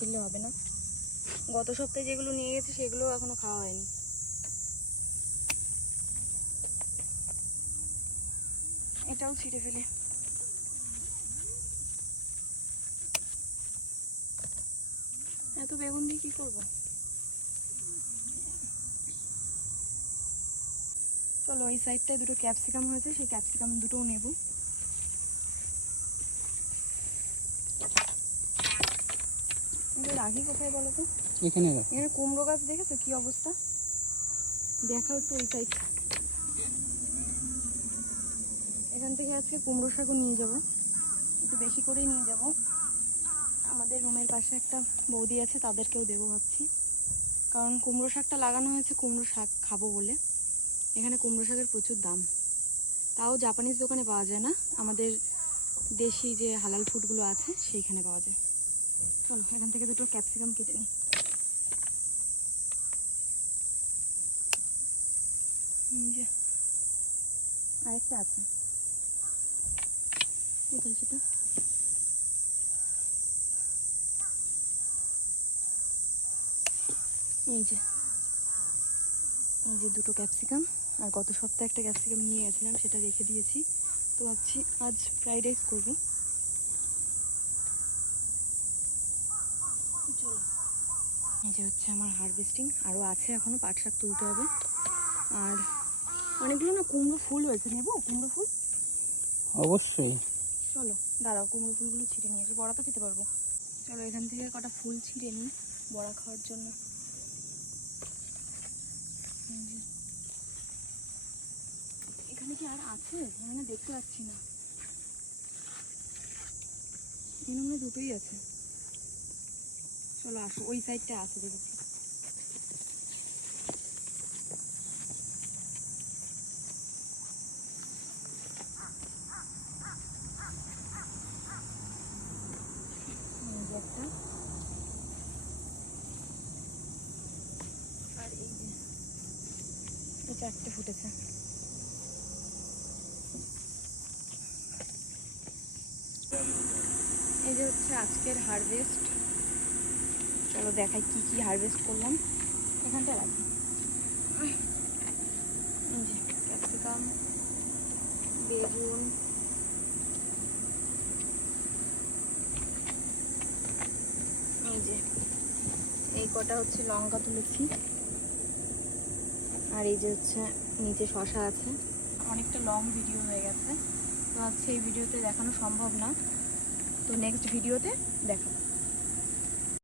ছিললে হবে না। গত সপ্তাহে যেগুলো নিয়ে গেছে সেগুলো এখনো খাওয়া হয়নি। এটাও ছিঁড়ে ফেলে। এত বেগুন দিয়ে কি করবো? চলো ওই সাইডটায় দুটো ক্যাপসিকাম হয়েছে, সেই ক্যাপসিকাম দুটোও নেব। রাখি কোথায় বলো তো? এখানে এখানে কুমড়ো গাছ দেখেছো কি অবস্থা? দেখাও একটু ওই সাইড। এখান থেকে আজকে কুমড়ো শাকও নিয়ে যাব, একটু বেশি করেই নিয়ে যাব। আমাদের রুমের পাশে একটা বৌদি আছে, তাদেরকেও দেবো ভাবছি। কারণ কুমড়ো শাকটা লাগানো হয়েছে কুমড়ো শাক খাবো বলে। এখানে কুমড়ো শাকের প্রচুর দাম, তাও জাপানিজ দোকানে পাওয়া যায় না, আমাদের দেশি যে হালাল ফুডগুলো আছে সেইখানে পাওয়া যায়। চলো এখান থেকে দুটো ক্যাপসিকাম কেটে নিই। এই যে আরেকটা আছে, কোথায় সেটা? এই যে দুটো ক্যাপসিকাম। আর গত সপ্তাহে একটা ক্যাপসিকাম নিয়ে গেছিলাম, সেটা রেখে দিয়েছি। তো ভাবছি আজ ফ্রাইড রাইস করবো। চলো, এই যে হচ্ছে আমার হারভেস্টিং। আরও আছে এখনও, পাট শাক তুলতে হবে। আর অনেকগুলো না কুমড়ো ফুল হয়েছে, নেবো কুমড়ো ফুল? অবশ্যই। চলো দাঁড়াও, কুমড়ো ফুলগুলো ছিঁড়ে নিয়ে এসে বড়া তো খেতে পারবো। চলো এখান থেকে কটা ফুল ছিঁড়ে নিই বড়া খাওয়ার জন্য। এখানে কি আর আছে? আমি দেখতে পাচ্ছি না। এখানে মনে দুটোই আছে। চলো আসো, ওই সাইডটা আছে দেখেছি। একটা আর এই যে এই চারটে ফুটেছে। এই যে হচ্ছে আজকের হারভেস্ট। চলো দেখাই কি কি হারভেস্ট করলাম। এখানটা রাখি। এই যে ক্যাপসিকাম, বেগুন, এই যে এই কটা হচ্ছে লঙ্কা তুলেছি। আর এই যে হচ্ছে নিচে শসা আছে। অনেকটা লং ভিডিও হয়ে গেছে, তো আজকে এই ভিডিওতে দেখানো সম্ভব না, তো নেক্সট ভিডিওতে দেখাবো।